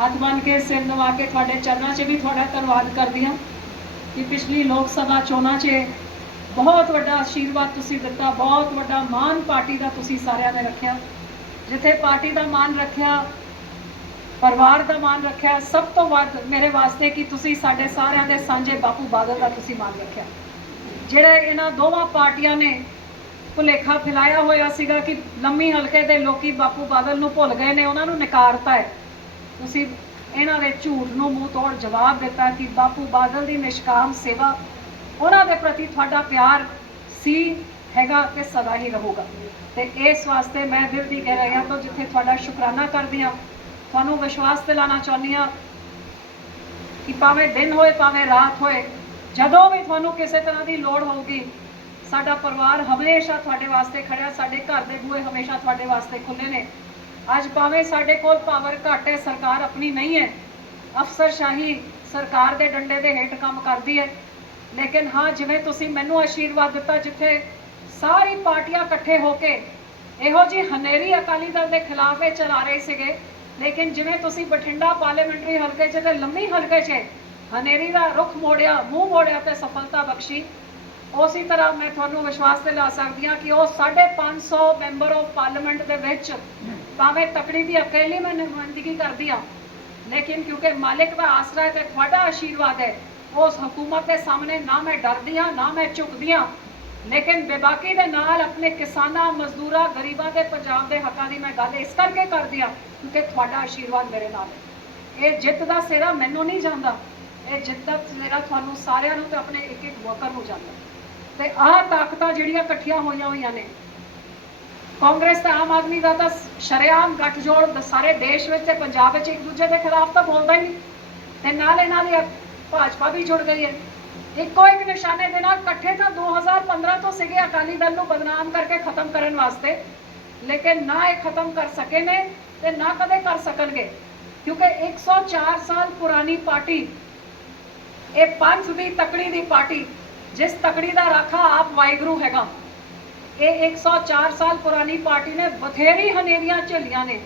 ਹੱਥ ਬੰਨ ਕੇ, ਸਿਰ ਨਵਾ ਕੇ ਤੁਹਾਡੇ ਚਰਨਾਂ 'ਚ ਵੀ ਤੁਹਾਡਾ ਧੰਨਵਾਦ ਕਰਦੀ ਹਾਂ ਕਿ ਪਿਛਲੀ ਲੋਕ ਸਭਾ ਚੋਣਾਂ 'ਚ ਬਹੁਤ ਵੱਡਾ ਆਸ਼ੀਰਵਾਦ ਤੁਸੀਂ ਦਿੱਤਾ, ਬਹੁਤ ਵੱਡਾ ਮਾਨ ਪਾਰਟੀ ਦਾ ਤੁਸੀਂ ਸਾਰਿਆਂ ਨੇ ਰੱਖਿਆ। ਜਿੱਥੇ ਪਾਰਟੀ ਦਾ ਮਾਨ ਰੱਖਿਆ, ਪਰਿਵਾਰ ਦਾ ਮਾਨ ਰੱਖਿਆ, ਸਭ ਤੋਂ ਵੱਧ ਮੇਰੇ ਵਾਸਤੇ ਕਿ ਤੁਸੀਂ ਸਾਡੇ ਸਾਰਿਆਂ ਦੇ ਸਾਂਝੇ ਬਾਪੂ ਬਾਦਲ ਦਾ ਤੁਸੀਂ ਮਾਨ ਰੱਖਿਆ। ਜਿਹੜੇ ਇਹਨਾਂ ਦੋਵਾਂ ਪਾਰਟੀਆਂ ਨੇ ਭੁਲੇਖਾ ਫੈਲਾਇਆ ਹੋਇਆ ਸੀਗਾ ਕਿ ਲੰਮੀ ਹਲਕੇ ਦੇ ਲੋਕੀ ਬਾਪੂ ਬਾਦਲ ਨੂੰ ਭੁੱਲ ਗਏ ਨੇ, ਉਹਨਾਂ ਨੂੰ ਨਕਾਰਤਾ ਹੈ। ਤੁਸੀਂ ਇਹਨਾਂ ਦੇ ਝੂਠ ਨੂੰ ਮੂੰਹ ਤੋੜ ਜਵਾਬ ਦਿੱਤਾ ਕਿ ਬਾਪੂ ਬਾਦਲ ਦੀ ਨਿਸ਼ਕਾਮ ਸੇਵਾ ਉਹਨਾਂ ਦੇ ਪ੍ਰਤੀ ਤੁਹਾਡਾ ਪਿਆਰ ਸੀ, ਹੈਗਾ ਤੇ ਸਦਾ ਹੀ ਰਹੂਗਾ। ਤੇ ਇਸ ਵਾਸਤੇ ਮੈਂ ਦਿਲ ਦੀ ਗਹਿਰਾਈਆਂ ਤੋਂ ਜਿੱਥੇ ਤੁਹਾਡਾ ਸ਼ੁਕਰਾਨਾ ਕਰਦੀ ਹਾਂ, ਤੁਹਾਨੂੰ ਵਿਸ਼ਵਾਸ ਦਿਲਾਣਾ ਚਾਹੁੰਦੀ ਹਾਂ ਕਿ ਭਾਵੇਂ ਦਿਨ ਹੋਏ, ਭਾਵੇਂ ਰਾਤ ਹੋਏ, ਜਦੋਂ ਵੀ ਤੁਹਾਨੂੰ ਕਿਸੇ ਤਰ੍ਹਾਂ ਦੀ ਲੋੜ ਹੋਊਗੀ, ਸਾਡਾ ਪਰਿਵਾਰ ਹਮੇਸ਼ਾ ਤੁਹਾਡੇ ਵਾਸਤੇ ਖੜਿਆ, ਸਾਡੇ ਘਰ ਦੇ ਬੂਹੇ ਹਮੇਸ਼ਾ ਤੁਹਾਡੇ ਵਾਸਤੇ ਖੁੱਲੇ ਨੇ। ਅੱਜ ਭਾਵੇਂ ਸਾਡੇ ਕੋਲ ਪਾਵਰ ਘੱਟ ਹੈ, ਸਰਕਾਰ ਆਪਣੀ ਨਹੀਂ ਹੈ। ਅਫਸਰਸ਼ਾਹੀ ਸਰਕਾਰ ਦੇ ਡੰਡੇ ਦੇ ਹੇਠ ਕੰਮ ਕਰਦੀ ਹੈ। ਲੇਕਿਨ ਹਾਂ, ਜਿਵੇਂ ਤੁਸੀਂ ਮੈਨੂੰ ਆਸ਼ੀਰਵਾਦ ਦਿੱਤਾ, ਜਿੱਥੇ ਸਾਰੀ ਪਾਰਟੀਆਂ ਇਕੱਠੇ ਹੋ ਕੇ ਇਹੋ ਜੀ ਹਨੇਰੀ ਅਕਾਲੀ ਦਲ ਦੇ ਖਿਲਾਫ ਇਹ ਚਲਾ ਰਹੇ ਸੀਗੇ, ਲੇਕਿਨ ਜਿਵੇਂ ਤੁਸੀਂ ਬਠਿੰਡਾ ਪਾਰਲੀਮੈਂਟਰੀ ਹਲਕੇ 'ਚ ਤੇ ਲੰਮੀ ਹਲਕੇ 'ਚ ਹਨੇਰੀ ਦਾ ਰੁਖ ਮੋੜਿਆ, ਮੂੰਹ ਮੋੜਿਆ ਤੇ ਸਫਲਤਾ ਬਖਸ਼ੀ, ਉਸੇ ਤਰ੍ਹਾਂ ਮੈਂ ਤੁਹਾਨੂੰ ਵਿਸ਼ਵਾਸ ਦਿਲਾ ਸਕਦੀ ਹਾਂ ਕਿ ਉਹ 550 ਮੈਂਬਰ ਆਫ ਪਾਰਲੀਮੈਂਟ ਦੇ ਵਿੱਚ ਭਾਵੇਂ ਤਕੜੀ ਦੀ ਇਕੱਲੀ ਮੈਂ ਨੁਮਾਇੰਦਗੀ ਕਰਦੀ ਹਾਂ ਲੇਕਿਨ ਕਿਉਂਕਿ ਮਾਲਿਕ ਦਾ ਆਸਰਾ ਹੈ ਤੇ ਤੁਹਾਡਾ ਆਸ਼ੀਰਵਾਦ ਹੈ, ਉਸ ਹਕੂਮਤ ਦੇ ਸਾਹਮਣੇ ਨਾ ਮੈਂ ਡਰਦੀ ਹਾਂ ਨਾ ਮੈਂ ਝੁਕਦੀ ਹਾਂ ਲੇਕਿਨ ਬੇਬਾਕੀ ਦੇ ਨਾਲ ਆਪਣੇ ਕਿਸਾਨਾਂ, ਮਜ਼ਦੂਰਾਂ, ਗਰੀਬਾਂ ਦੇ ਪੰਜਾਬ ਦੇ ਹੱਕਾਂ ਦੀ ਮੈਂ ਗੱਲ ਇਸ ਕਰਕੇ ਕਰਦੀ ਹਾਂ ਕਿਉਂਕਿ ਤੁਹਾਡਾ ਆਸ਼ੀਰਵਾਦ ਮੇਰੇ ਨਾਲ ਹੈ। ਇਹ ਜਿੱਤ ਦਾ ਸਿਹਰਾ ਮੈਨੂੰ ਨਹੀਂ ਜਾਂਦਾ, ਇਹ ਜਿੱਤ ਦਾ ਸਿਹਰਾ ਤੁਹਾਨੂੰ ਸਾਰਿਆਂ ਨੂੰ ਤੇ ਆਪਣੇ ਇੱਕ ਇੱਕ ਵਰਕਰ ਨੂੰ ਜਾਂਦਾ। ਤੇ ਆਹ ਤਾਕਤਾਂ ਜਿਹੜੀਆਂ ਇਕੱਠੀਆਂ ਹੋਈਆਂ ਹੋਈਆਂ ਨੇ ਕਾਂਗਰਸ ਤੇ ਆਮ ਆਦਮੀ ਦਾ ਤਾਂ ਸ਼ਰੇਆਮ ਗੱਠਜੋੜ ਦ- ਸਾਰੇ ਦੇਸ਼ ਵਿੱਚ ਤੇ ਪੰਜਾਬ ਵਿੱਚ ਇੱਕ ਦੂਜੇ ਦੇ ਖਿਲਾਫ ਤਾਂ ਬੋਲਦਾ ਹੀ ਨਹੀਂ। ਤੇ ਨਾਲ ਇਹਨਾਂ ਦੀ ਭਾਜਪਾ ਵੀ ਜੁੜ ਗਈ ਹੈ। ਇੱਕੋ ਇੱਕ ਨਿਸ਼ਾਨੇ ਦੇ ਨਾਲ ਇਕੱਠੇ ਤਾਂ 2015 ਤੋਂ ਸੀਗੇ ਅਕਾਲੀ ਦਲ ਨੂੰ ਬਦਨਾਮ ਕਰਕੇ ਖਤਮ ਕਰਨ ਵਾਸਤੇ। ਲੇਕਿਨ ਨਾ ਇਹ ਖਤਮ ਕਰ ਸਕੇ ਨੇ ਤੇ ਨਾ ਕਦੇ ਕਰ ਸਕਣਗੇ। ਕਿਉਂਕਿ 104 ਸਾਲ ਪੁਰਾਣੀ ਪਾਰਟੀ, ਇਹ ਪੰਥ ਦੀ ਤਕੜੀ ਦੀ ਪਾਰਟੀ, ਜਿਸ ਤਕੜੀ ਦਾ ਰਾਖਾ ਆਪ ਵਾਹਿਗੁਰੂ ਹੈਗਾ। ਇਹ 104 ਸਾਲ ਪੁਰਾਣੀ ਪਾਰਟੀ ਨੇ ਬਥੇਰੀ ਹਨੇਰੀਆਂ ਝੱਲੀਆਂ ਨੇ।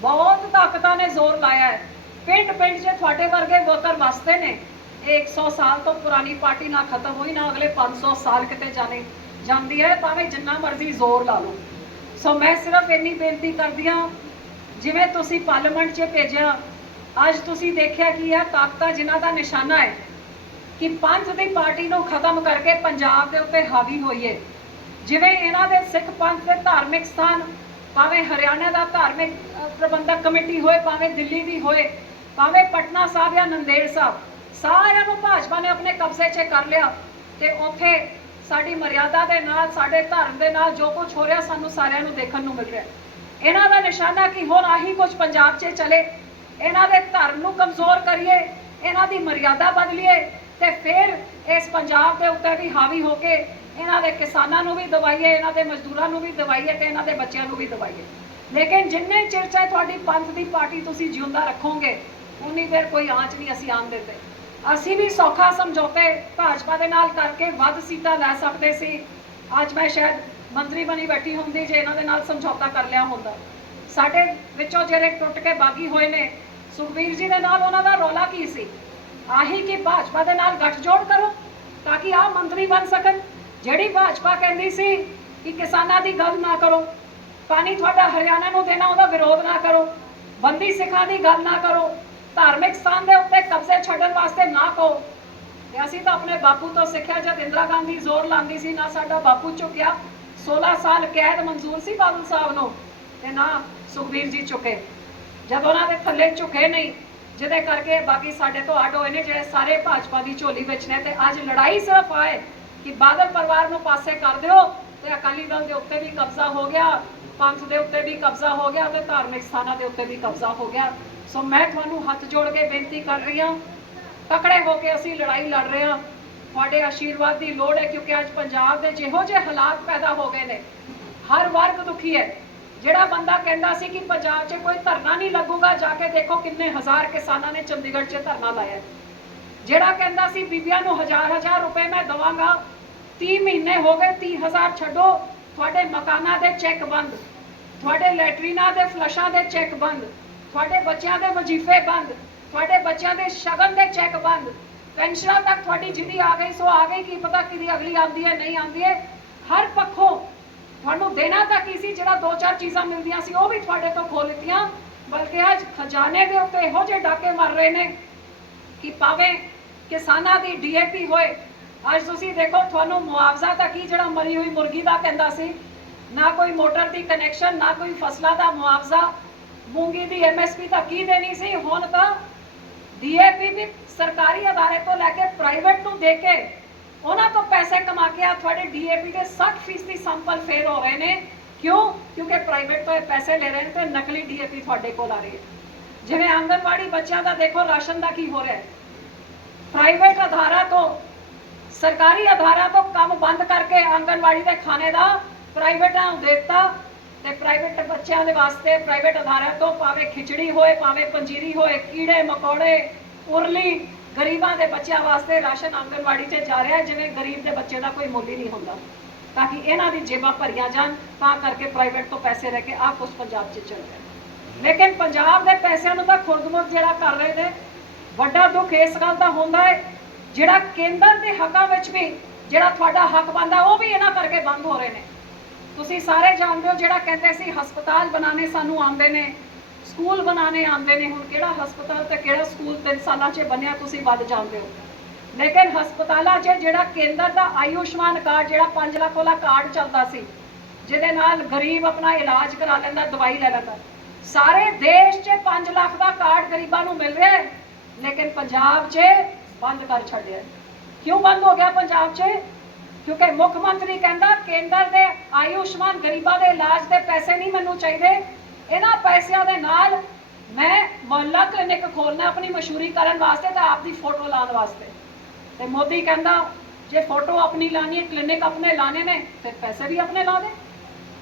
ਬਹੁਤ ਤਾਕਤਾਂ ਨੇ ਜ਼ੋਰ ਲਾਇਆ ਹੈ। ਪਿੰਡ ਪਿੰਡ 'ਚ ਤੁਹਾਡੇ ਵਰਗੇ ਵੋਟਰ ਵਸਦੇ ਨੇ। ਇਹ 100 ਸਾਲ ਤੋਂ ਪੁਰਾਣੀ ਪਾਰਟੀ ਨਾ ਖਤਮ ਹੋਈ, ਨਾ ਅਗਲੇ 500 ਸਾਲ ਕਿਤੇ ਜਾਣੇ। ਜਾਂਦੀ ਹੈ ਭਾਵੇਂ ਜਿੰਨਾ ਮਰਜ਼ੀ ਜ਼ੋਰ ਲਾ ਲਓ। ਸੋ ਮੈਂ ਸਿਰਫ ਇੰਨੀ ਬੇਨਤੀ ਕਰਦੀ ਹਾਂ, ਜਿਵੇਂ ਤੁਸੀਂ ਪਾਰਲੀਮੈਂਟ 'ਚ ਭੇਜਿਆ, ਅੱਜ ਤੁਸੀਂ ਦੇਖਿਆ ਕਿ ਇਹ ਤਾਕਤਾਂ ਜਿਨ੍ਹਾਂ ਦਾ ਨਿਸ਼ਾਨਾ ਹੈ ਕਿ ਪੰਥ ਦੀ ਪਾਰਟੀ ਨੂੰ ਖਤਮ ਕਰਕੇ ਪੰਜਾਬ ਦੇ ਉੱਤੇ ਹਾਵੀ ਹੋਈਏ। ਜਿਵੇਂ ਇਹਨਾਂ ਦੇ ਸਿੱਖ ਪੰਥ ਦੇ ਧਾਰਮਿਕ ਸਥਾਨ, ਭਾਵੇਂ ਹਰਿਆਣਾ ਦਾ ਧਾਰਮਿਕ ਪ੍ਰਬੰਧਕ ਕਮੇਟੀ ਹੋਏ, ਭਾਵੇਂ ਦਿੱਲੀ ਦੀ ਹੋਏ, ਭਾਵੇਂ ਪਟਨਾ ਸਾਹਿਬ ਜਾਂ ਨੰਦੇੜ ਸਾਹਿਬ, ਸਾਰਿਆਂ ਨੂੰ ਭਾਜਪਾ ਨੇ ਆਪਣੇ ਕਬਜ਼ੇ 'ਚ ਕਰ ਲਿਆ ਤੇ ਉੱਥੇ ਸਾਡੀ ਮਰਿਆਦਾ ਦੇ ਨਾਲ, ਸਾਡੇ ਧਰਮ ਦੇ ਨਾਲ ਜੋ ਕੁਝ ਹੋ ਰਿਹਾ, ਸਾਨੂੰ ਸਾਰਿਆਂ ਨੂੰ ਦੇਖਣ ਨੂੰ ਮਿਲ ਰਿਹਾ। ਇਹਨਾਂ ਦਾ ਨਿਸ਼ਾਨਾ ਕਿ ਹੁਣ ਆਹੀ ਕੁਝ ਪੰਜਾਬ 'ਚ ਚਲੇ, ਇਹਨਾਂ ਦੇ ਧਰਮ ਨੂੰ ਕਮਜ਼ੋਰ ਕਰੀਏ, ਇਹਨਾਂ ਦੀ ਮਰਿਆਦਾ ਬਦਲੀਏ ਤੇ ਫਿਰ ਇਸ ਪੰਜਾਬ ਦੇ ਉੱਤੇ ਵੀ ਹਾਵੀ ਹੋ ਕੇ ਇਹਨਾਂ ਦੇ ਕਿਸਾਨਾਂ ਨੂੰ ਵੀ ਦਵਾਈਏ ਇਹਨਾਂ ਦੇ ਮਜ਼ਦੂਰਾਂ ਨੂੰ ਵੀ ਦਵਾਈਏ ਤੇ ਇਹਨਾਂ ਦੇ ਬੱਚਿਆਂ ਨੂੰ ਵੀ ਦਵਾਈਏ ਲੇਕਿਨ ਜਿੰਨੇ ਚਿਰ ਚਾਹੇ ਤੁਹਾਡੀ ਪੰਥ ਦੀ ਪਾਰਟੀ ਤੁਸੀਂ ਜਿਉਂਦਾ ਰੱਖੋਗੇ, ਉਨੀ ਦੇਰ ਕੋਈ ਆਂਚ ਨਹੀਂ ਅਸੀਂ ਆਨ ਦਿੰਦੇ ਅਸੀਂ ਵੀ ਸੌਖਾ ਸਮਝੌਤੇ ਭਾਜਪਾ ਦੇ ਨਾਲ ਕਰਕੇ ਵੱਧ ਸੀਟਾਂ ਲੈ ਸਕਦੇ ਸੀ। ਅੱਜ ਮੈਂ ਸ਼ਾਇਦ ਮੰਤਰੀ ਬਣੀ ਬੈਠੀ ਹੁੰਦੀ ਜੇ ਇਹਨਾਂ ਦੇ ਨਾਲ ਸਮਝੌਤਾ ਕਰ ਲਿਆ ਹੁੰਦਾ। ਸਾਡੇ ਵਿੱਚੋਂ ਜਿਹੜੇ ਟੁੱਟ ਕੇ ਬਾਗੀ ਹੋਏ ਨੇ, ਸੁਖਬੀਰ ਜੀ ਦੇ ਨਾਲ ਉਹਨਾਂ ਦਾ ਰੌਲਾ ਕੀ ਸੀ? ਆਹੀ ਕਿ ਭਾਜਪਾ ਦੇ ਨਾਲ ਗੱਠਜੋੜ ਕਰੋ ਤਾਂ ਕਿ ਆਹ ਮੰਤਰੀ ਬਣ ਸਕਣ। ਜਿਹੜੀ ਭਾਜਪਾ ਕਹਿੰਦੀ ਸੀ ਕਿ ਕਿਸਾਨਾਂ ਦੀ ਗੱਲ ਨਾ ਕਰੋ ਪਾਣੀ ਤੁਹਾਡਾ ਹਰਿਆਣਾ ਨੂੰ ਦੇਣਾ, ਉਹਦਾ ਵਿਰੋਧ ਨਾ ਕਰੋ। ਬੰਦੀ ਸਿੱਖਾਂ ਦੀ ਗੱਲ ਨਾ ਕਰੋ, ਧਾਰਮਿਕ ਸਥਾਨ ਦੇ ਉੱਤੇ ਕਬਜ਼ੇ ਛੱਡਣ ਵਾਸਤੇ ਨਾ ਕਹੋ। ਤੇ ਅਸੀਂ ਤਾਂ ਆਪਣੇ ਬਾਪੂ ਤੋਂ ਸਿੱਖਿਆ, ਜਦ ਇੰਦਰਾ ਗਾਂਧੀ ਜ਼ੋਰ ਲਾਉਂਦੀ ਸੀ, ਨਾ ਸਾਡਾ ਬਾਪੂ ਝੁਕਿਆ 16 ਸਾਲ ਕੈਦ ਮਨਜ਼ੂਰ ਸੀ ਬਾਦਲ ਸਾਹਿਬ ਨੂੰ, ਤੇ ਨਾ ਸੁਖਬੀਰ ਜੀ ਝੁਕੇ ਜਦ ਉਹਨਾਂ ਦੇ ਥੱਲੇ ਝੁਕੇ ਨਹੀਂ, ਜਿਹਦੇ ਕਰਕੇ ਬਾਕੀ ਸਾਡੇ ਤੋਂ ਅੱਡ ਹੋਏ ਨੇ ਜਿਹੜੇ ਸਾਰੇ ਭਾਜਪਾ ਦੀ ਝੋਲੀ ਵਿੱਚ ਨੇ, ਤੇ ਅੱਜ ਲੜਾਈ ਸਿਰਫ ਆਏ ਕਿ ਬਾਦਲ ਪਰਿਵਾਰ ਨੂੰ ਪਾਸੇ ਕਰ ਦਿਓ ਤੇ ਅਕਾਲੀ ਦਲ ਦੇ ਉੱਤੇ ਵੀ ਕਬਜ਼ਾ ਹੋ ਗਿਆ, ਪੰਥ ਦੇ ਉੱਤੇ ਵੀ ਕਬਜ਼ਾ ਹੋ ਗਿਆ ਤੇ ਧਾਰਮਿਕ ਸਥਾਨਾਂ ਦੇ ਉੱਤੇ ਵੀ ਕਬਜ਼ਾ ਹੋ ਗਿਆ। ਸੋ ਮੈਂ ਤੁਹਾਨੂੰ ਹੱਥ ਜੋੜ ਕੇ ਬੇਨਤੀ ਕਰ ਰਹੀ ਹਾਂ, ਤਕੜੇ ਹੋ ਕੇ ਅਸੀਂ ਲੜਾਈ ਲੜ ਰਹੇ ਹਾਂ। ਤੁਹਾਡੇ ਆਸ਼ੀਰਵਾਦ ਦੀ ਲੋੜ ਹੈ ਕਿਉਂਕਿ ਅੱਜ ਪੰਜਾਬ ਦੇ ਜਿਹੋ ਜਿਹੇ ਹਾਲਾਤ ਪੈਦਾ ਹੋ ਗਏ ਨੇ। ਹਰ ਵਰਗ ਦੁਖੀ ਹੈ। ਜਿਹੜਾ ਬੰਦਾ ਕਹਿੰਦਾ ਸੀ ਕਿ ਪੰਜਾਬ 'ਚ ਕੋਈ ਧਰਨਾ ਨਹੀਂ ਲੱਗੂਗਾ, ਜਾ ਕੇ ਦੇਖੋ ਕਿੰਨੇ ਹਜ਼ਾਰ ਕਿਸਾਨਾਂ ਨੇ ਚੰਡੀਗੜ੍ਹ 'ਚ ਧਰਨਾ ਲਾਇਆ। ਜਿਹੜਾ ਕਹਿੰਦਾ ਸੀ, ਬੀਬੀਆਂ ਨੂੰ ਹਜ਼ਾਰ ਹਜ਼ਾਰ ਰੁਪਏ ਮੈਂ ਦਵਾਂਗਾ 30 ਮਹੀਨੇ ਹੋ ਗਏ 30000 ਛੱਡੋ। ਤੁਹਾਡੇ ਮਕਾਨਾਂ ਦੇ ਚੈੱਕ ਬੰਦ। ਤੁਹਾਡੇ ਲੈਟਰੀਨਾਂ ਦੇ ਫਲਸ਼ਾਂ ਦੇ ਚੈੱਕ ਬੰਦ। ਤੁਹਾਡੇ ਬੱਚਿਆਂ ਦੇ ਵਜ਼ੀਫੇ ਬੰਦ। ਤੁਹਾਡੇ ਬੱਚਿਆਂ ਦੇ ਸ਼ਗਨ ਦੇ ਚੈੱਕ ਬੰਦ। ਪੈਨਸ਼ਨਾਂ ਤੱਕ ਤੁਹਾਡੀ ਜਿੰਦੀ ਆ ਗਈ, ਸੋ ਆ ਗਈ, ਕੀ ਪਤਾ ਕਿਹਦੀ ਅਗਲੀ ਆਉਂਦੀ ਹੈ, ਨਹੀਂ ਆਉਂਦੀ ਹੈ। ਹਰ ਪੱਖੋਂ ਤੁਹਾਨੂੰ ਦੇਣਾ ਤਾਂ ਕੀ ਸੀ, ਜਿਹੜਾ ਦੋ ਚਾਰ ਚੀਜ਼ਾਂ ਮਿਲਦੀਆਂ ਸੀ, ਉਹ ਵੀ ਤੁਹਾਡੇ ਤੋਂ ਖੋ ਲਿੱਤੀਆਂ। ਬਲਕਿ ਅੱਜ ਖਜ਼ਾਨੇ ਦੇ ਉੱਤੇ ਇਹੋ ਜਿਹੇ ਡਾਕੇ ਮਾਰ ਰਹੇ ਨੇ ਕਿ ਭਾਵੇਂ ਕਿਸਾਨਾਂ ਦੀ ਡੀਏਪੀ ਹੋਏ ਅੱਜ ਤੁਸੀਂ ਦੇਖੋ, ਤੁਹਾਨੂੰ ਮੁਆਵਜ਼ਾ ਤਾਂ ਕੀ ਜਿਹੜਾ ਮਰੀ ਹੋਈ ਮੁਰਗੀ ਦਾ ਕਹਿੰਦਾ ਸੀ? ਨਾ ਕੋਈ ਮੋਟਰ ਦੀ ਕਨੈਕਸ਼ਨ ਨਾ ਕੋਈ ਫਸਲਾਂ ਦਾ ਮੁਆਵਜ਼ਾ। ਮੂੰਗੀ ਦੀ ਐਮਐਸਪੀ ਤਾਂ ਕੀ ਦੇਣੀ ਸੀ? ਹੁਣ ਤਾਂ ਡੀਏਪੀ ਵੀ ਸਰਕਾਰੀ ਅਦਾਰੇ ਤੋਂ ਲੈ ਕੇ ਪ੍ਰਾਈਵੇਟ ਨੂੰ ਦੇ ਕੇ ਉਹਨਾਂ ਤੋਂ ਪੈਸੇ ਕਮਾ ਕੇ ਆ ਤੁਹਾਡੇ ਡੀਏਪੀ ਦੇ 60% ਦੀ ਸੰਪਲ ਫੇਲ ਹੋ ਰਹੇ ਨੇ। ਕਿਉਂ? ਕਿਉਂਕਿ ਪ੍ਰਾਈਵੇਟ ਤੋਂ ਇਹ ਪੈਸੇ ਲੈ ਰਹੇ ਨੇ ਤੇ ਨਕਲੀ ਡੀਏਪੀ ਤੁਹਾਡੇ ਕੋਲ ਆ ਰਹੀ ਹੈ। ਜਿਵੇਂ ਆਂਗਨਵਾੜੀ ਬੱਚਿਆਂ ਦਾ ਦੇਖੋ, ਰਾਸ਼ਨ ਦਾ ਕੀ ਹੋ ਰਿਹਾ ਹੈ? ਪ੍ਰਾਈਵੇਟ ਅਧਾਰਾ ਤੋਂ ਸਰਕਾਰੀ ਅਧਾਰਾਂ ਤੋਂ ਕੰਮ ਬੰਦ ਕਰਕੇ ਆਂਗਨਵਾੜੀ ਦੇ ਖਾਣੇ ਦਾ ਪ੍ਰਾਈਵੇਟਾਂ ਨੂੰ ਦੇ ਦਿੱਤਾ ਤੇ ਪ੍ਰਾਈਵੇਟ ਬੱਚਿਆਂ ਦੇ ਵਾਸਤੇ ਪ੍ਰਾਈਵੇਟ ਅਧਾਰਾ ਤੋਂ ਭਾਵੇਂ ਖਿਚੜੀ ਹੋਏ, ਭਾਵੇਂ ਪੰਜੀਰੀ ਹੋਏ, ਕੀੜੇ, ਮਕੌੜੇ, ਉਰਲੀ ਗਰੀਬਾਂ ਦੇ ਬੱਚਿਆਂ ਵਾਸਤੇ ਰਾਸ਼ਨ ਆਂਗਨਵਾੜੀ 'ਚ ਜਾ ਰਿਹਾ ਜਿਵੇਂ ਗਰੀਬ ਦੇ ਬੱਚੇ ਦਾ ਕੋਈ ਮੁੱਲ ਹੀ ਨਹੀਂ ਹੁੰਦਾ। ਤਾਂ ਕਿ ਇਹਨਾਂ ਦੀ ਜੇਬਾਂ ਭਰੀਆਂ ਜਾਣ, ਤਾਂ ਕਰਕੇ ਪ੍ਰਾਈਵੇਟ ਤੋਂ ਪੈਸੇ ਲੈ ਕੇ ਆਹ ਕੁਛ ਪੰਜਾਬ 'ਚ ਚੱਲ ਰਿਹਾ ਲੇਕਿਨ ਪੰਜਾਬ ਦੇ ਪੈਸਿਆਂ ਨੂੰ ਤਾਂ ਖੁਰਦਮੁਰਦ ਜਿਹੜਾ ਕਰ ਰਹੇ ਨੇ, ਵੱਡਾ ਦੁੱਖ ਇਸ ਗੱਲ ਦਾ ਹੁੰਦਾ ਹੈ ਜਿਹੜਾ ਕੇਂਦਰ ਦੇ ਹੱਕਾਂ ਵਿੱਚ ਵੀ ਜਿਹੜਾ ਤੁਹਾਡਾ ਹੱਕ ਬਣਦਾ, ਉਹ ਵੀ ਇਹਨਾਂ ਕਰਕੇ ਬੰਦ ਹੋ ਰਹੇ ਨੇ। ਤੁਸੀਂ ਸਾਰੇ ਜਾਣਦੇ ਹੋ ਜਿਹੜਾ ਕਹਿੰਦੇ ਸੀ, ਹਸਪਤਾਲ ਬਣਾਉਣੇ ਸਾਨੂੰ ਆਉਂਦੇ ਨੇ, ਸਕੂਲ ਬਣਾਉਣੇ ਆਉਂਦੇ ਨੇ, ਹੁਣ ਕਿਹੜਾ ਹਸਪਤਾਲ ਤੇ ਕਿਹੜਾ ਸਕੂਲ 3 ਸਾਲਾਂ 'ਚ ਬਣਿਆ ਤੁਸੀਂ ਵੱਧ ਜਾਣਦੇ ਹੋ। ਲੇਕਿਨ ਹਸਪਤਾਲਾਂ 'ਚ ਜਿਹੜਾ ਕੇਂਦਰ ਦਾ ਆਯੁਸ਼ਮਾਨ ਕਾਰਡ, ਜਿਹੜਾ 5 ਲੱਖ ਵਾਲਾ ਕਾਰਡ ਚੱਲਦਾ ਸੀ, ਜਿਹਦੇ ਨਾਲ ਗਰੀਬ ਆਪਣਾ ਇਲਾਜ ਕਰਾ ਲੈਂਦਾ, ਦਵਾਈ ਲੈ ਲੈਂਦਾ। ਸਾਰੇ ਦੇਸ਼ 'ਚ 5 ਲੱਖ ਦਾ ਕਾਰਡ ਗਰੀਬਾਂ ਨੂੰ ਮਿਲ ਰਿਹਾ ਹੈ, ਲੇਕਿਨ ਪੰਜਾਬ 'ਚ ਬੰਦ ਕਰ ਛੱਡਿਆ। ਕਿਉਂ ਬੰਦ ਹੋ ਗਿਆ ਪੰਜਾਬ 'ਚ? ਕਿਉਂਕਿ ਮੁੱਖ ਮੰਤਰੀ ਕਹਿੰਦਾ ਕੇਂਦਰ ਦੇ ਆਯੁਸ਼ਮਾਨ ਗਰੀਬਾਂ ਦੇ ਇਲਾਜ ਦੇ ਪੈਸੇ ਨਹੀਂ ਮੈਨੂੰ ਚਾਹੀਦੇ। ਇਹਨਾਂ ਪੈਸਿਆਂ ਦੇ ਨਾਲ ਮੈਂ ਮੁਹੱਲਾ ਕਲੀਨਿਕ ਖੋਲਣਾ ਆਪਣੀ ਮਸ਼ਹੂਰੀ ਕਰਨ ਵਾਸਤੇ ਤੇ ਆਪਦੀ ਫੋਟੋ ਲਾਉਣ ਵਾਸਤੇ। ਤੇ ਮੋਦੀ ਕਹਿੰਦਾ, ਜੇ ਫੋਟੋ ਆਪਣੀ ਲਾਣੀ ਹੈ, ਕਲੀਨਿਕ ਆਪਣੇ ਲਾਣੇ ਨੇ ਫਿਰ ਪੈਸੇ ਵੀ ਆਪਣੇ ਲਾ ਦੇ।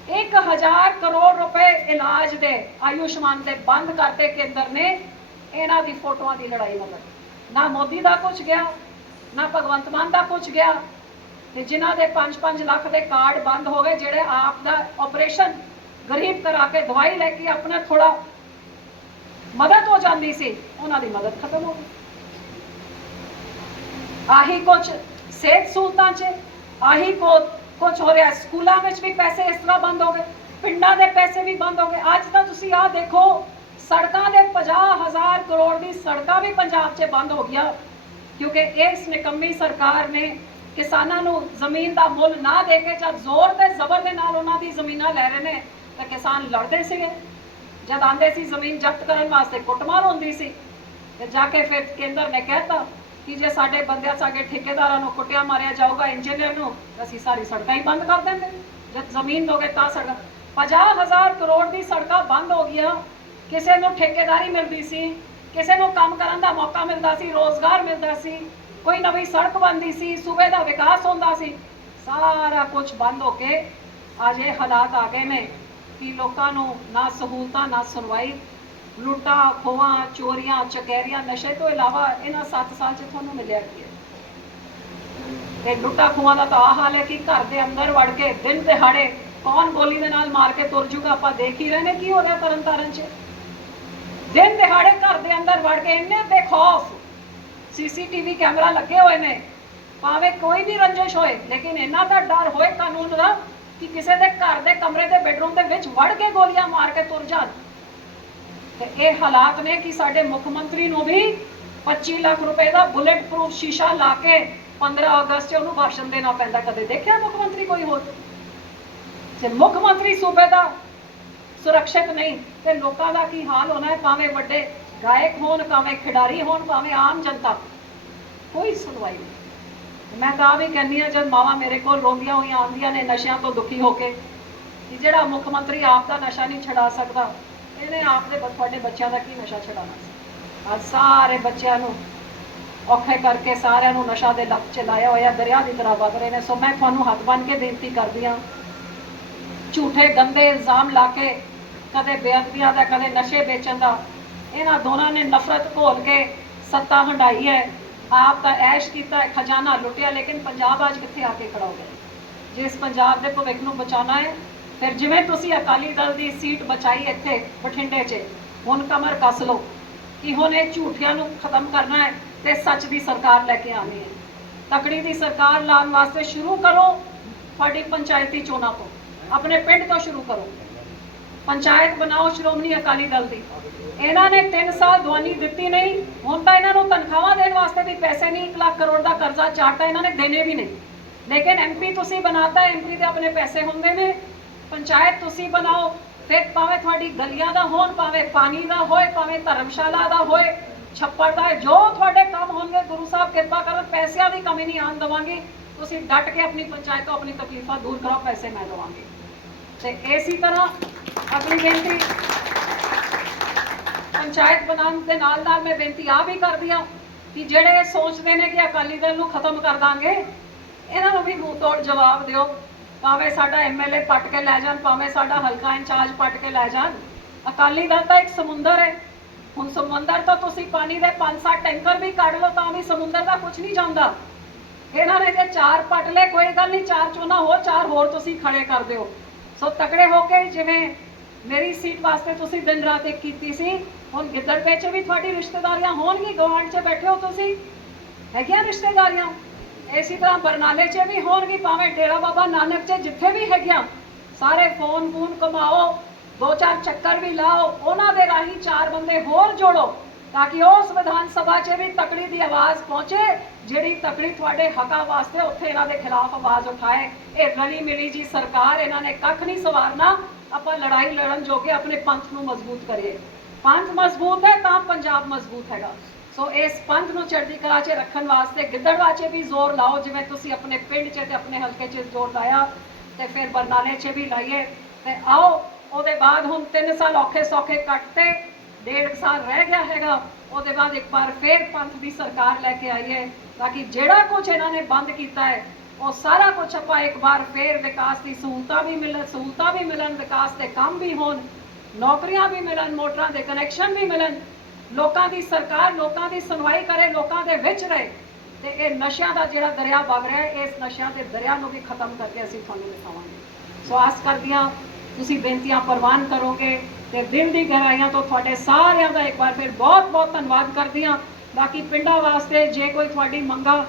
1000 ਕਰੋੜ ਰੁਪਏ ਇਲਾਜ ਦੇ ਆਯੁਸ਼ਮਾਨ ਦੇ ਬੰਦ ਕਰਤੇ ਕੇਂਦਰ ਨੇ, ਇਹਨਾਂ ਦੀ ਫੋਟੋਆਂ ਦੀ ਲੜਾਈ ਮਗਰ। ਨਾ ਮੋਦੀ ਦਾ ਕੁਝ ਗਿਆ, ਨਾ ਭਗਵੰਤ ਮਾਨ ਦਾ ਕੁਝ ਗਿਆ। ਤੇ ਜਿਨ੍ਹਾਂ ਦੇ 5-5 ਲੱਖ ਦੇ ਕਾਰਡ ਬੰਦ ਹੋ ਗਏ, ਜਿਹੜੇ ਆਪ ਦਾ ਆਪਰੇਸ਼ਨ ਗਰੀਬ ਕਰਾ ਕੇ ਦਵਾਈ ਲੈ ਕੇ ਆਪਣਾ ਥੋੜਾ ਮਦਦ ਹੋ ਜਾਂਦੀ ਸੀ, ਉਹਨਾਂ ਦੀ ਮਦਦ ਖਤਮ ਹੋ ਗਈ। ਆਹੀ ਕੁਝ ਸਿਹਤ ਸਹੂਲਤਾਂ 'ਚ, ਆਹੀ ਕੋ ਕੁਝ ਹੋ ਰਿਹਾ, ਸਕੂਲਾਂ ਵਿੱਚ ਵੀ ਪੈਸੇ ਇਸ ਤਰ੍ਹਾਂ ਬੰਦ ਹੋ ਗਏ, ਪਿੰਡਾਂ ਦੇ ਪੈਸੇ ਵੀ ਬੰਦ ਹੋ ਗਏ। ਅੱਜ ਤਾਂ ਤੁਸੀਂ ਆਹ ਦੇਖੋ ਸੜਕਾਂ ਦੇ 50000 ਕਰੋੜ ਦੀ ਸੜਕਾਂ ਵੀ ਪੰਜਾਬ 'ਚ ਬੰਦ ਹੋ ਗਿਆ ਕਿਉਂਕਿ ਇਸ ਨਿਕੰਮੀ ਸਰਕਾਰ ਨੇ ਕਿਸਾਨਾਂ ਨੂੰ ਜ਼ਮੀਨ ਦਾ ਮੁੱਲ ਨਾ ਦੇ ਕੇ ਜਦ ਜ਼ੋਰ ਤੇ ਜ਼ਬਰ ਦੇ ਨਾਲ ਉਹਨਾਂ ਦੀ ਜ਼ਮੀਨਾਂ ਲੈ ਰਹੇ ਨੇ, ਤਾਂ ਕਿਸਾਨ ਲੜਦੇ ਸੀਗੇ। ਜਦ ਆਂਦੇ ਸੀ ਜ਼ਮੀਨ ਜ਼ਬਤ ਕਰਨ ਵਾਸਤੇ ਕੁੱਟਮਾਰ ਹੁੰਦੀ ਸੀ, ਤੇ ਜਾ ਕੇ ਫਿਰ ਕੇਂਦਰ ਨੇ ਕਹਿਤਾ ਕਿ ਜੇ ਸਾਡੇ ਬੰਦਿਆਂ ਸਾਡੇ ਠੇਕੇਦਾਰਾਂ ਨੂੰ ਕੁੱਟਿਆ ਮਾਰਿਆ ਜਾਊਗਾ, ਇੰਜੀਨੀਅਰ ਨੂੰ, ਤਾਂ ਅਸੀਂ ਸਾਰੀ ਸੜਕਾਂ ਹੀ ਬੰਦ ਕਰ ਦਿੰਦੇ। ਜਦ ਜ਼ਮੀਨ ਦੋਗੇ ਤਾਂ ਸੜਕ 50000 ਕਰੋੜ ਦੀ ਸੜਕਾਂ ਬੰਦ ਹੋ ਗਈਆਂ। ਕਿਸੇ ਨੂੰ ਠੇਕੇਦਾਰੀ ਮਿਲਦੀ ਸੀ, ਕਿਸੇ ਨੂੰ ਕੰਮ ਕਰਨ ਦਾ ਮੌਕਾ ਮਿਲਦਾ ਸੀ, ਰੋਜ਼ਗਾਰ ਮਿਲਦਾ ਸੀ, ਕੋਈ ਨਵੀਂ ਸੜਕ ਬਣਦੀ ਸੀ, ਸੂਬੇ ਦਾ ਵਿਕਾਸ ਹੁੰਦਾ ਸੀ, ਸਾਰਾ ਕੁਝ ਬੰਦ ਹੋ ਕੇ ਅੱਜ ਇਹ ਹਾਲਾਤ ਆ ਗਏ ਨੇ ਕਿ ਲੋਕਾਂ ਨੂੰ ਨਾ ਸਹੂਲਤਾਂ, ਨਾ ਸੁਣਵਾਈ, ਲੁੱਟਾਂ, ਖੋਹਾਂ, ਚੋਰੀਆਂ, ਚਕੈਰੀਆਂ ਨਸ਼ੇ ਤੋਂ ਇਲਾਵਾ ਇਹਨਾਂ 7 ਸਾਲ 'ਚ ਤੁਹਾਨੂੰ ਮਿਲਿਆ ਕੀ ਹੈ? ਤੇ ਲੁੱਟਾਂ, ਖੋਹਾਂ ਦਾ ਤਾਂ ਆਹ ਹਾਲ ਹੈ ਕਿ ਘਰ ਦੇ ਅੰਦਰ ਵੜ ਕੇ, ਦਿਨ ਦਿਹਾੜੇ ਕੌਣ ਗੋਲੀ ਦੇ ਨਾਲ ਮਾਰ ਕੇ ਤੁਰ ਜੂਗਾ, ਆਪਾਂ ਦੇਖ ਹੀ ਰਹੇ ਨੇ ਕੀ ਹੋ ਰਿਹਾ ਤਰਨ ਤਾਰਨ 'ਚ। ਦਿਨ ਦਿਹਾੜੇ ਘਰ ਦੇ ਅੰਦਰ ਵੜ ਕੇ ਇੰਨੇ ਬੇਖੌਫ ਸੀਸੀਟੀਵੀ ਕੈਮਰਾ ਲੱਗੇ ਹੋਏ ਨੇ। ਭਾਵੇਂ ਕੋਈ ਵੀ ਰੰਜਿਸ਼ ਹੋਏ, ਲੇਕਿਨ ਇਹਨਾਂ ਦਾ ਡਰ ਹੋਏ ਕਾਨੂੰਨ ਦਾ ਕਿ ਕਿਸੇ ਦੇ ਘਰ ਦੇ ਕਮਰੇ ਦੇ ਬੈੱਡਰੂਮ ਦੇ ਵਿੱਚ ਵੜ ਕੇ ਗੋਲੀਆਂ ਮਾਰ ਕੇ ਤੁਰ ਜਾਣ। ਤੇ ਇਹ ਹਾਲਾਤ ਨੇ ਕਿ ਸਾਡੇ ਮੁੱਖ ਮੰਤਰੀ ਨੂੰ ਵੀ 25 ਲੱਖ ਰੁਪਏ ਦਾ ਬੁਲੇਟ ਪ੍ਰੂਫ ਸ਼ੀਸ਼ਾ ਲਾ ਕੇ 15 ਅਗਸਤ 'ਚ ਉਹਨੂੰ ਭਾਸ਼ਣ ਦੇਣਾ ਪੈਂਦਾ। ਕਦੇ ਦੇਖਿਆ ਮੁੱਖ ਮੰਤਰੀ ਕੋਈ ਹੋਰ? ਜੇ ਮੁੱਖ ਮੰਤਰੀ ਸੂਬੇ ਦਾ ਸੁਰੱਖਿਅਤ ਨਹੀਂ। ਤੇ ਲੋਕਾਂ ਦਾ ਕੀ ਹਾਲ ਹੋਣਾ ਹੈ? ਭਾਵੇਂ ਵੱਡੇ ਗਾਇਕ ਹੋਣ, ਭਾਵੇਂ ਖਿਡਾਰੀ ਹੋਣ, ਭਾਵੇਂ ਆਮ ਜਨਤਾ। ਕੋਈ ਸੁਣਵਾਈ ਨਹੀਂ। ਮੈਂ ਤਾਂ ਵੀ ਕਹਿੰਦੀ ਆ ਜਦ ਮਾਵਾ ਮੇਰੇ ਕੋਲ ਰੋਂਦੀਆਂ ਹੋਈਆਂ ਆਉਂਦੀਆਂ ਨੇ ਨਸ਼ਿਆਂ ਤੋਂ ਦੁਖੀ ਹੋ ਕੇ, ਕਿ ਜਿਹੜਾ ਮੁੱਖ ਮੰਤਰੀ ਆਪ ਦਾ ਨਸ਼ਾ ਨਹੀਂ ਛਡਾ ਸਕਦਾ, ਇਹਨੇ ਆਪ ਦੇ ਤੁਹਾਡੇ ਬੱਚਿਆਂ ਦਾ ਕੀ ਨਸ਼ਾ ਛਡਾਉਣਾ ਸੀ? ਅੱਜ ਸਾਰੇ ਬੱਚਿਆਂ ਨੂੰ ਔਖੇ ਕਰਕੇ ਸਾਰਿਆਂ ਨੂੰ ਨਸ਼ਾ ਦੇ ਲੱਤ ਚ ਲਾਇਆ ਹੋਇਆ, ਦਰਿਆ ਦੀ ਤਰ੍ਹਾਂ ਵਗ ਰਹੇ ਨੇ। ਸੋ ਮੈਂ ਤੁਹਾਨੂੰ ਹੱਥ ਬੰਨ੍ਹ ਕੇ ਬੇਨਤੀ ਕਰਦੀ ਹਾਂ, ਝੂਠੇ ਗੰਦੇ ਇਲਜ਼ਾਮ ਲਾ ਕੇ ਕਦੇ ਬੇਅਦਬੀਆਂ ਦਾ ਕਦੇ ਨਸ਼ੇ ਵੇਚਣ ਦਾ। ਇਹਨਾਂ ਦੋਨਾਂ ਨੇ ਨਫ਼ਰਤ ਘੋਲ ਕੇ ਸੱਤਾ ਹੰਡਾਈ ਹੈ। ਆਪ ਦਾ ਐਸ਼ ਕੀਤਾ ਹੈ, ਖਜ਼ਾਨਾ ਲੁੱਟਿਆ ਲੇਕਿਨ ਪੰਜਾਬ ਅੱਜ ਕਿੱਥੇ ਆ ਕੇ ਖੜਾ ਹੋ ਗਿਆ ਜਿਸ ਪੰਜਾਬ ਦੇ ਭਵਿੱਖ ਨੂੰ ਬਚਾਉਣਾ ਹੈ ਫਿਰ ਜਿਵੇਂ ਤੁਸੀਂ ਅਕਾਲੀ ਦਲ ਦੀ ਸੀਟ ਬਚਾਈ ਇੱਥੇ ਬਠਿੰਡੇ 'ਚ ਹੁਣ ਕਮਰ ਕੱਸ ਲਓ। ਕਿ ਹੁਣ ਇਹ ਝੂਠਿਆਂ ਨੂੰ ਖਤਮ ਕਰਨਾ ਹੈ ਤੇ ਸੱਚ ਦੀ ਸਰਕਾਰ ਲੈ ਕੇ ਆਉਣੀ ਹੈ। ਤਕੜੀ ਦੀ ਸਰਕਾਰ ਲਾਉਣ ਵਾਸਤੇ ਸ਼ੁਰੂ ਕਰੋ ਤੁਹਾਡੀ ਪੰਚਾਇਤੀ ਚੋਣਾਂ ਤੋਂ। ਆਪਣੇ ਪਿੰਡ ਤੋਂ ਸ਼ੁਰੂ ਕਰੋ। ਪੰਚਾਇਤ ਬਣਾਓ ਸ਼੍ਰੋਮਣੀ ਅਕਾਲੀ ਦਲ ਦੀ। ਇਹਨਾਂ ਨੇ 3 ਸਾਲ ਦਵਾਨੀ ਦਿੱਤੀ ਨਹੀਂ ਹੁਣ ਤਾਂ ਇਹਨਾਂ ਨੂੰ ਤਨਖਾਹਾਂ ਦੇਣ ਵਾਸਤੇ ਵੀ ਪੈਸੇ ਨਹੀਂ 1 ਲੱਖ ਕਰੋੜ ਦਾ ਕਰਜ਼ਾ ਚਾਟਾ ਇਹਨਾਂ ਨੇ ਦੇਣੇ ਵੀ ਨਹੀਂ। ਲੇਕਿਨ ਐਮਪੀ ਤੁਸੀਂ ਬਣਾਤਾ ਐਮਪੀ ਦੇ ਆਪਣੇ ਪੈਸੇ ਹੁੰਦੇ ਨੇ। ਪੰਚਾਇਤ ਤੁਸੀਂ ਬਣਾਓ ਫਿਰ ਭਾਵੇਂ ਤੁਹਾਡੀ ਗਲੀਆਂ ਦਾ ਹੋਣ ਭਾਵੇਂ ਪਾਣੀ ਦਾ ਹੋਏ ਭਾਵੇਂ ਧਰਮਸ਼ਾਲਾ ਦਾ ਹੋਏ ਛੱਪੜ ਦਾ ਹੈ, ਜੋ ਤੁਹਾਡੇ ਕੰਮ ਹੋਣਗੇ ਗੁਰੂ ਸਾਹਿਬ ਕਿਰਪਾ ਕਰਨ ਪੈਸਿਆਂ ਦੀ ਕਮੀ ਨਹੀਂ ਆਉਣ ਦੇਵਾਂਗੀ। ਤੁਸੀਂ ਡਟ ਕੇ ਆਪਣੀ ਪੰਚਾਇਤ ਤੋਂ ਆਪਣੀ ਤਕਲੀਫਾਂ ਦੂਰ ਕਰਾਓ ਪੈਸੇ ਮੈਂ ਦੇਵਾਂਗੀ। ਤੇ ਇਸੇ ਤਰ੍ਹਾਂ ਅਗਲੀ ਬੇਨਤੀ, ਪੰਚਾਇਤ ਬਣਾਉਣ ਦੇ ਨਾਲ ਨਾਲ ਮੈਂ ਬੇਨਤੀ ਆ ਵੀ ਕਰਦੀ ਆ ਕਿ ਜਿਹੜੇ ਸੋਚਦੇ ਨੇ ਕਿ ਅਕਾਲੀ ਦਲ ਨੂੰ ਖਤਮ ਕਰ ਦਾਂਗੇ, ਇਹਨਾਂ ਨੂੰ ਵੀ ਮੂੰਹ ਤੋੜ ਜਵਾਬ ਦਿਓ। ਭਾਵੇਂ ਸਾਡਾ ਐਮਐਲਏ ਪੱਟ ਕੇ ਲੈ ਜਾਣ, ਭਾਵੇਂ ਸਾਡਾ ਹਲਕਾ ਇੰਚਾਰਜ ਪੱਟ ਕੇ ਲੈ ਜਾਣ। ਅਕਾਲੀ ਦਲ ਤਾਂ ਇੱਕ ਸਮੁੰਦਰ ਹੈ। ਹੁਣ ਸਮੁੰਦਰ ਤੋਂ ਤੁਸੀਂ ਪਾਣੀ ਦੇ ਪੰਜ ਸੱਤ ਟੈਂਕਰ ਵੀ ਕੱਢ ਲਓ ਤਾਂ ਵੀ ਸਮੁੰਦਰ ਦਾ ਕੁਝ ਨਹੀਂ ਜਾਂਦਾ। ਇਹਨਾਂ ਨੇ ਜੇ ਚਾਰ ਪੱਟ ਲੈ ਕੋਈ ਗੱਲ ਨਹੀਂ, ਚਾਰ ਚੋਣਾ ਹੋ ਚਾਰ ਹੋਰ ਤੁਸੀਂ ਖੜੇ ਕਰ ਦਿਓ। ਸੋ ਤਕੜੇ ਹੋ ਕੇ ਜਿਵੇਂ ਮੇਰੀ ਸੀਟ ਵਾਸਤੇ ਤੁਸੀਂ ਦਿਨ ਰਾਤ ਇੱਕ ਕੀਤੀ ਸੀ। ਹੁਣ ਗਿੱਦੜਵੇ 'ਚ ਵੀ ਤੁਹਾਡੀ ਰਿਸ਼ਤੇਦਾਰੀਆਂ ਹੋਣਗੀ ਗਵਾਂਢ 'ਚ ਬੈਠੇ ਹੋ ਤੁਸੀਂ। ਹੈਗੀਆਂ ਰਿਸ਼ਤੇਦਾਰੀਆਂ? ਇਸੇ ਤਰ੍ਹਾਂ ਬਰਨਾਲੇ 'ਚ ਵੀ ਹੋਣਗੀ ਭਾਵੇਂ ਡੇਰਾ ਬਾਬਾ ਨਾਨਕ 'ਚ ਜਿੱਥੇ ਵੀ ਹੈਗੀਆਂ। ਸਾਰੇ ਫੋਨ ਫੋਨ ਕਮਾਓ ਦੋ ਚਾਰ ਚੱਕਰ ਵੀ ਲਾਓ, ਉਹਨਾਂ ਦੇ ਰਾਹੀਂ ਚਾਰ ਬੰਦੇ ਹੋਰ ਜੋੜੋ, ਤਾਂ ਕਿ ਉਸ ਵਿਧਾਨ ਸਭਾ 'ਚ ਵੀ ਤਕੜੀ ਦੀ ਆਵਾਜ਼ ਪਹੁੰਚੇ, ਜਿਹੜੀ ਤਕੜੀ ਤੁਹਾਡੇ ਹੱਕਾਂ ਵਾਸਤੇ ਉੱਥੇ ਇਹਨਾਂ ਦੇ ਖਿਲਾਫ ਆਵਾਜ਼ ਉਠਾਏ। ਇਹ ਰਲੀ ਮਿਲੀ ਜੀ ਸਰਕਾਰ, ਇਹਨਾਂ ਨੇ ਕੱਖ ਨਹੀਂ ਸਵਾਰਨਾ। ਆਪਾਂ ਲੜਾਈ ਲੜਨ ਜੋਗੇ ਆਪਣੇ ਪੰਥ ਨੂੰ ਮਜ਼ਬੂਤ ਕਰੀਏ। ਪੰਥ ਮਜ਼ਬੂਤ ਹੈ ਤਾਂ ਪੰਜਾਬ ਮਜ਼ਬੂਤ ਹੈਗਾ। ਸੋ ਇਸ ਪੰਥ ਨੂੰ ਚੜ੍ਹਦੀ ਕਲਾ 'ਚ ਰੱਖਣ ਵਾਸਤੇ ਗਿੱਦੜਵਾ 'ਚ ਵੀ ਜ਼ੋਰ ਲਾਓ, ਜਿਵੇਂ ਤੁਸੀਂ ਆਪਣੇ ਪਿੰਡ 'ਚ ਤੇ ਆਪਣੇ ਹਲਕੇ 'ਚ ਜ਼ੋਰ ਲਾਇਆ, ਤੇ ਫਿਰ ਬਰਨਾਲੇ 'ਚ ਵੀ ਲਾਈਏ। ਤੇ ਆਓ, ਉਹਦੇ ਬਾਅਦ ਹੁਣ 3 ਸਾਲ ਔਖੇ ਸੌਖੇ ਕੱਟਤੇ, ਡੇਢ ਸਾਲ ਰਹਿ ਗਿਆ ਹੈਗਾ। ਉਹਦੇ ਬਾਅਦ ਇੱਕ ਵਾਰ ਫੇਰ ਪੰਥ ਦੀ ਸਰਕਾਰ ਲੈ ਕੇ ਆਈਏ, ਤਾਂ ਕਿ ਜਿਹੜਾ ਕੁਝ ਇਹਨਾਂ ਨੇ ਬੰਦ ਕੀਤਾ ਹੈ ਉਹ ਸਾਰਾ ਕੁਝ ਆਪਾਂ ਇੱਕ ਵਾਰ ਫੇਰ ਵਿਕਾਸ ਦੀ ਸਹੂਲਤਾਂ ਵੀ ਮਿਲਣ, ਸਹੂਲਤਾਂ ਵੀ ਮਿਲਣ, ਵਿਕਾਸ ਦੇ ਕੰਮ ਵੀ ਹੋਣ, ਨੌਕਰੀਆਂ ਵੀ ਮਿਲਣ, ਮੋਟਰਾਂ ਦੇ ਕਨੈਕਸ਼ਨ ਵੀ ਮਿਲਣ, ਲੋਕਾਂ ਦੀ ਸਰਕਾਰ ਲੋਕਾਂ ਦੀ ਸੁਣਵਾਈ ਕਰੇ, ਲੋਕਾਂ ਦੇ ਵਿੱਚ ਰਹੇ ਤੇ ਇਹ ਨਸ਼ਿਆਂ ਦਾ ਜਿਹੜਾ ਦਰਿਆ ਵਗ ਰਿਹਾ ਹੈ, ਇਸ ਨਸ਼ਿਆਂ ਦੇ ਦਰਿਆ ਨੂੰ ਵੀ ਖਤਮ ਕਰਕੇ ਅਸੀਂ ਤੁਹਾਨੂੰ ਦਿਖਾਵਾਂਗੇ। ਸੋ ਆਸ ਕਰਦੀਆਂ ਤੁਸੀਂ ਬੇਨਤੀਆਂ ਪ੍ਰਵਾਨ ਕਰੋਗੇ ਤੇ ਦਿਲ ਦੀ ਗਹਿਰਾਈਆਂ ਤੋਂ ਤੁਹਾਡੇ ਸਾਰਿਆਂ ਦਾ ਇੱਕ ਵਾਰ ਫਿਰ ਬਹੁਤ ਬਹੁਤ ਧੰਨਵਾਦ ਕਰਦੀ ਹਾਂ। ਬਾਕੀ ਪਿੰਡਾਂ ਵਾਸਤੇ ਜੇ ਕੋਈ ਤੁਹਾਡੀ ਮੰਗਾਂ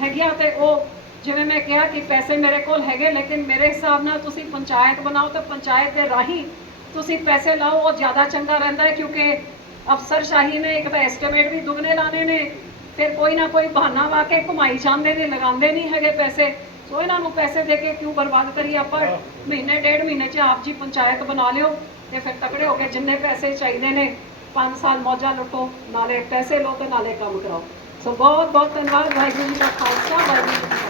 ਹੈਗੀਆਂ ਤੇ ਉਹ ਜਿਵੇਂ ਮੈਂ ਕਿਹਾ ਕਿ ਪੈਸੇ ਮੇਰੇ ਕੋਲ ਹੈਗੇ, ਲੇਕਿਨ ਮੇਰੇ ਹਿਸਾਬ ਨਾਲ ਤੁਸੀਂ ਪੰਚਾਇਤ ਬਣਾਓ ਤੇ ਪੰਚਾਇਤ ਦੇ ਰਾਹੀਂ ਤੁਸੀਂ ਪੈਸੇ ਲਾਓ, ਉਹ ਜ਼ਿਆਦਾ ਚੰਗਾ ਰਹਿੰਦਾ ਹੈ ਕਿਉਂਕਿ ਅਫਸਰਸ਼ਾਹੀ ਨੇ ਇੱਕ ਤਾਂ ਐਸਟੀਮੇਟ ਵੀ ਦੁੱਗਣੇ ਲਾਣੇ ਨੇ, ਫਿਰ ਕੋਈ ਨਾ ਕੋਈ ਬਹਾਨਾ ਵਾ ਕੇ ਘੁਮਾਈ ਜਾਂਦੇ ਨੇ, ਲਗਾਉਂਦੇ ਨਹੀਂ ਹੈਗੇ ਪੈਸੇ। ਸੋ ਇਹਨਾਂ ਨੂੰ ਪੈਸੇ ਦੇ ਕੇ ਕਿਉਂ ਬਰਬਾਦ ਕਰੀਏ ਆਪਾਂ? ਮਹੀਨੇ, ਡੇਢ ਮਹੀਨੇ 'ਚ ਆਪ ਜੀ ਪੰਚਾਇਤ ਬਣਾ ਲਿਓ ਤੇ ਫਿਰ ਤਕੜੇ ਹੋ ਕੇ ਜਿੰਨੇ ਪੈਸੇ ਚਾਹੀਦੇ ਨੇ 5 ਸਾਲ ਮੌਜਾਂ ਲੁੱਟੋ, ਨਾਲੇ ਪੈਸੇ ਲਓ ਤੇ ਨਾਲੇ ਕੰਮ ਕਰਾਓ। ਸੋ ਬਹੁਤ ਬਹੁਤ ਧੰਨਵਾਦ, ਵਾਹਿਗੁਰੂ ਜੀ ਦਾ ਖਾਲਸਾ, ਵਾਹਿਗੁਰੂ